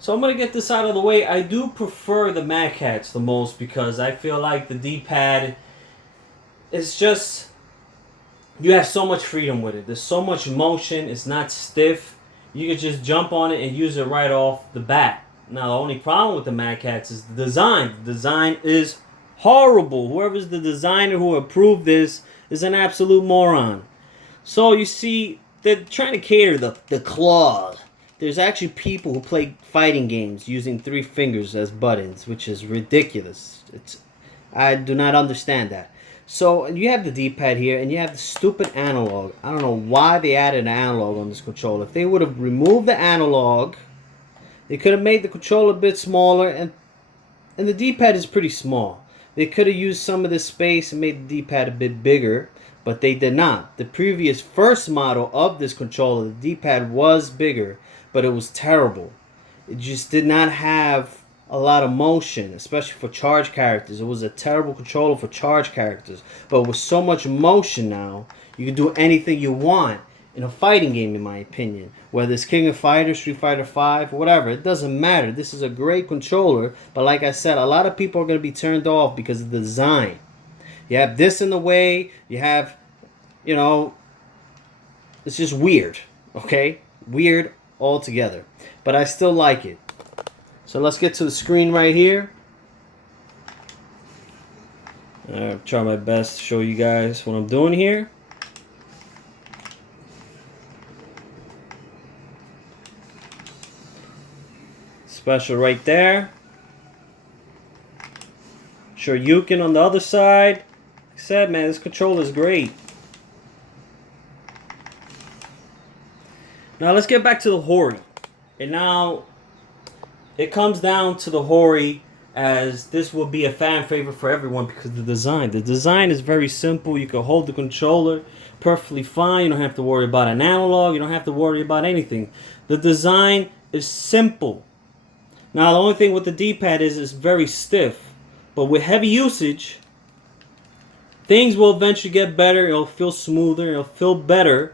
So I'm going to get this out of the way. I do prefer the Mad Catz the most because I feel like the D-pad is just, you have so much freedom with it. There's so much motion. It's not stiff. You can just jump on it and use it right off the bat. Now, the only problem with the Mad Catz is the design. The design is horrible. Whoever's the designer who approved this is an absolute moron. So, you see, they're trying to cater the claw. There's actually people who play fighting games using 3 fingers as buttons, which is ridiculous. I do not understand that. So you have the D-pad here, and you have the stupid analog. I don't know why they added an analog on this controller. If they would have removed the analog, they could have made the controller a bit smaller, and the D-pad is pretty small. They could have used some of this space and made the D-pad a bit bigger, but they did not. The previous first model of this controller, the D-pad was bigger, but it was terrible. It just did not have a lot of motion, especially for charge characters. It was a terrible controller for charge characters. But with so much motion now, you can do anything you want in a fighting game, in my opinion. Whether it's King of Fighters, Street Fighter 5, whatever. It doesn't matter. This is a great controller. But like I said, a lot of people are going to be turned off because of the design. You have this in the way. You have, you know, it's just weird. Okay? Weird altogether. But I still like it. So let's get to the screen right here. I'll try my best to show you guys what I'm doing here. Special right there. Shoryuken on the other side. Like I said, man, this controller is great. Now let's get back to the Hori. And now it comes down to the Hori, as this will be a fan favorite for everyone because of the design. The design is very simple. You can hold the controller perfectly fine. You don't have to worry about an analog. You don't have to worry about anything. The design is simple. Now the only thing with the D-pad is it's very stiff. But with heavy usage, things will eventually get better. It'll feel smoother. It'll feel better.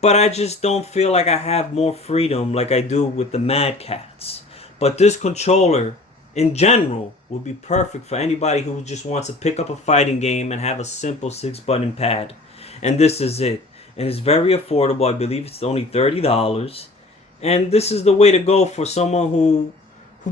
But I just don't feel like I have more freedom like I do with the Mad Catz. But this controller, in general, would be perfect for anybody who just wants to pick up a fighting game and have a simple 6-button pad. And this is it. And it's very affordable. I believe it's only $30. And this is the way to go for someone who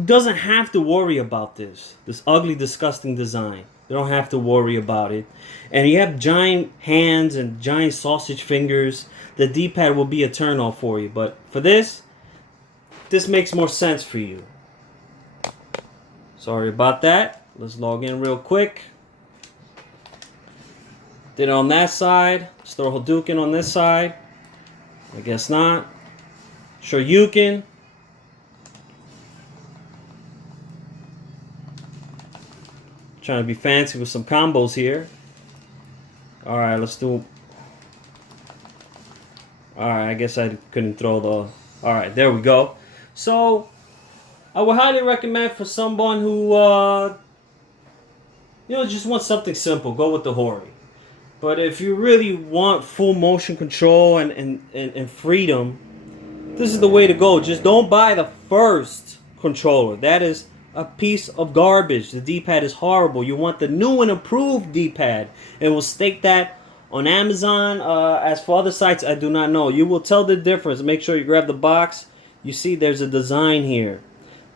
doesn't have to worry about this ugly, disgusting design. They don't have to worry about it. And you have giant hands and giant sausage fingers. The D-pad will be a turn-off for you. But for this makes more sense for you. Sorry about that. Let's log in real quick. Did it on that side. Let's throw Hadouken on this side. I guess not. Shoryuken. Trying to be fancy with some combos here. Alright, let's do... Alright, I guess I couldn't throw the... Alright, there we go. So, I would highly recommend for someone who, just wants something simple, go with the Hori. But if you really want full motion control and freedom, this is the way to go. Just don't buy the first controller. That is a piece of garbage. The D-pad is horrible. You want the new and improved D-pad. And we'll stake that on Amazon. As for other sites, I do not know. You will tell the difference. Make sure you grab the box. You see there's a design here.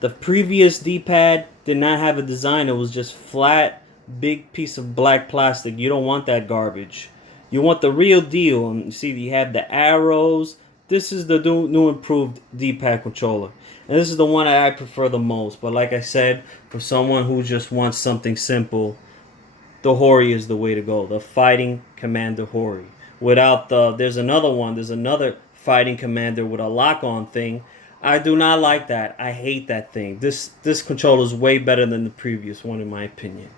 The previous D-pad did not have a design. It was just flat, big piece of black plastic. You don't want that garbage. You want the real deal. And you see you have the arrows. This is the new improved D-pad controller. And this is the one I prefer the most. But like I said, for someone who just wants something simple, the Hori is the way to go. The Fighting Commander Hori. Without there's another one. There's another Fighting Commander with a lock-on thing. I do not like that. I hate that thing. This controller is way better than the previous one, in my opinion.